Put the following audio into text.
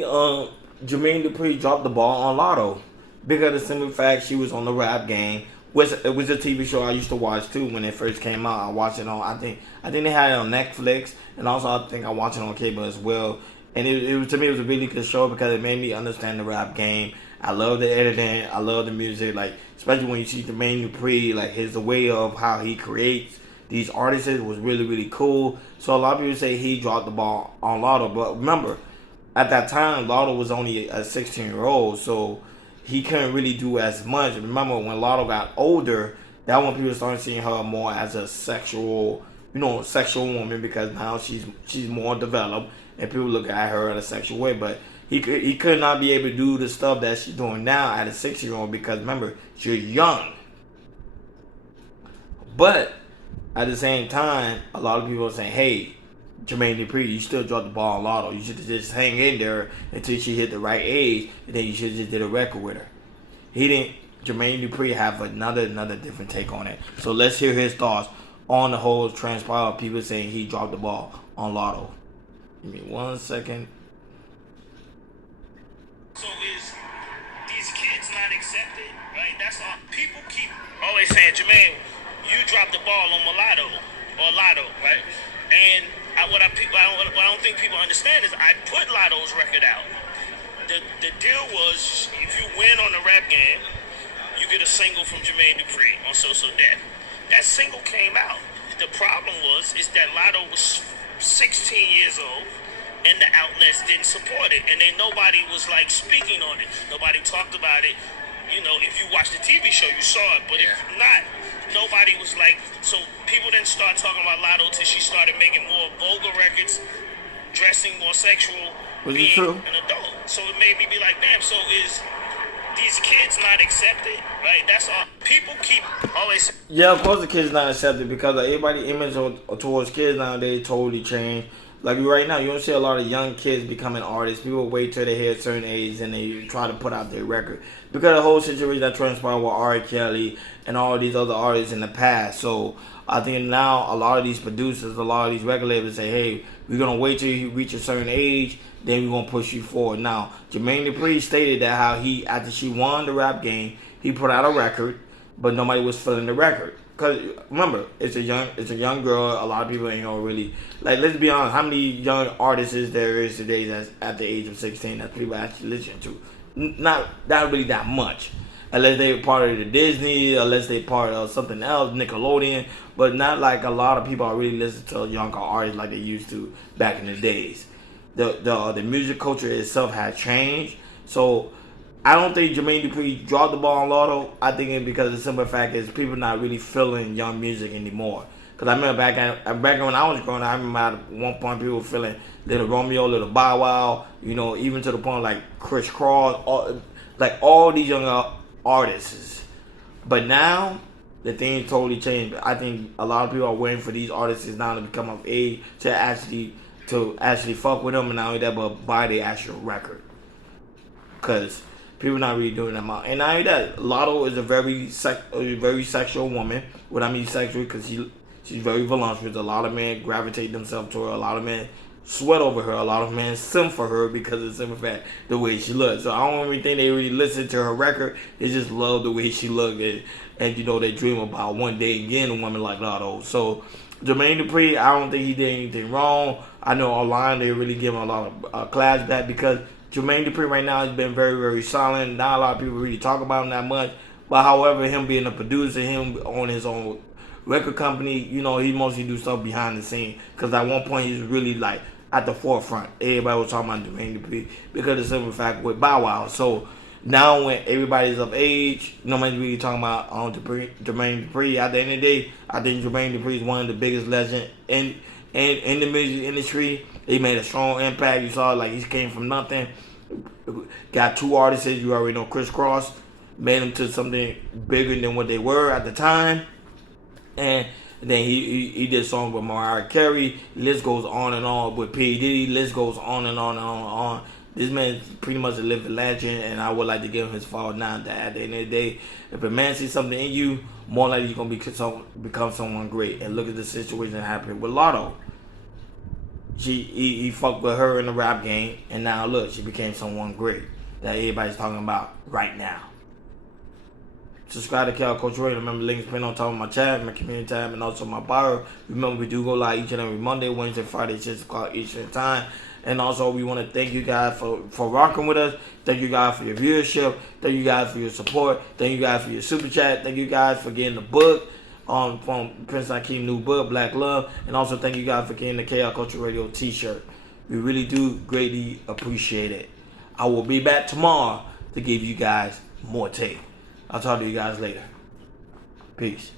Jermaine Dupri dropped the ball on Latto because of the simple fact she was on the rap game. Which it was a TV show I used to watch too when it first came out. I watched it on I think they had it on Netflix, and also I think I watched it on cable as well. And it was, to me, it was a really good show because it made me understand the rap game. I love the editing, I love the music, like especially when you see Jermaine Dupri, like his the way of how he creates these artists was really cool. So a lot of people say he dropped the ball on Latto, but remember at that time, Latto was only a 16-year-old, so he couldn't really do as much. Remember, when Latto got older, that when people started seeing her more as a sexual, sexual woman because now she's more developed and people look at her in a sexual way. But he could not be able to do the stuff that she's doing now at a 6-year-old because remember, she's young. But at the same time, a lot of people are saying, hey, Jermaine Dupri, you still dropped the ball on Latto. You should just hang in there until she hit the right age, and then you should just did a record with her. He didn't. Jermaine Dupri have another different take on it. So let's hear his thoughts on the whole transpire of people saying he dropped the ball on Latto. Give me 1 second. So is these kids not accepted, right? That's all. People keep always saying, Jermaine, you dropped the ball on Mulatto or Latto, right? And what I don't think people understand is I put Latto's record out. The deal was if you win on the rap game, you get a single from Jermaine Dupri on So So Death. That single came out. The problem is that Latto was 16 years old and the outlets didn't support it, and then nobody was like speaking on it. Nobody talked about it. You know, if you watched the TV show, you saw it, but if not, nobody was like. So people didn't start talking about Latto till she started making more vulgar records, dressing more sexual, Was it being true? an adult. So it made me be like, damn. So is these kids not accepted? Right? That's all. People keep always. Yeah, of course the kids not accepted because everybody image towards kids nowadays totally changed. Like right now, you don't see a lot of young kids becoming artists. People wait till they hit a certain age and they try to put out their record because of the whole situation that transpired with R. Kelly and all these other artists in the past. So I think now a lot of these producers, a lot of these record labels say, "Hey, we're gonna wait till you reach a certain age, then we're gonna push you forward." Now, Jermaine Dupri stated that how he, after she won the rap game, he put out a record, but nobody was feeling the record. Cause remember, it's a young girl. A lot of people ain't gonna really like. Let's be honest. How many young artists is there is today that's at the age of 16 that people actually listen to? Not really that much, unless they're part of the Disney, unless they part of something else, Nickelodeon. But not like a lot of people are really listening to younger artists like they used to back in the days. The music culture itself has changed. So I don't think Jermaine Dupri dropped the ball on Latto. I think it's because the simple fact is people not really feeling young music anymore. Because I remember back when I was growing up, I remember at one point people were feeling Little Romeo, Little Bow Wow, even to the point like Chris Cross, like all these younger artists. But now, the thing totally changed. I think a lot of people are waiting for these artists now to become of age to actually fuck with them, and not only that, but buy the actual record. Because people not really doing that much. And not only that, Latto is a very sexual woman. What I mean sexual, because she's very voluptuous. A lot of men gravitate themselves to her. A lot of men sweat over her. A lot of men simp for her because of the simple fact the way she looks. So I don't even think they really listen to her record. They just love the way she looks, and they dream about one day getting a woman like Latto. So Jermaine Dupri, I don't think he did anything wrong. I know online they really give him a lot of class back because Jermaine Dupri right now has been very silent. Not a lot of people really talk about him that much. But however, him being a producer, him on his own record company, he mostly do stuff behind the scene. Because at one point, he was really like at the forefront. Everybody was talking about Jermaine Dupri because of the simple fact with Bow Wow. So now when everybody's of age, nobody's really talking about Jermaine Dupri. At the end of the day, I think Jermaine Dupri is one of the biggest legends in the music industry. He made a strong impact. You saw like he came from nothing. Got two artists, you already know, Chris Cross, made them to something bigger than what they were at the time. And then he did songs with Mariah Carey. List goes on and on with P. Diddy. List goes on and on and on and on. This man pretty much a living legend, and I would like to give him his fall now that at the end of the day, if a man sees something in you, more likely you're going to become someone great. And look at the situation that happened with Latto. he fucked with her in the rap game, and now look, she became someone great that everybody's talking about right now. Subscribe to Cal Coach Radio. Remember, links pinned on top of my chat, my community tab, and also my bio. Remember, we do go live each and every Monday, Wednesday, Friday, 6 o'clock Eastern Time. And also, we want to thank you guys for rocking with us. Thank you guys for your viewership. Thank you guys for your support. Thank you guys for your super chat. Thank you guys for getting the book from Prince Akeem new book, Black Love. And also, thank you guys for getting the KL Culture Radio t-shirt. We really do greatly appreciate it. I will be back tomorrow to give you guys more tape. I'll talk to you guys later. Peace.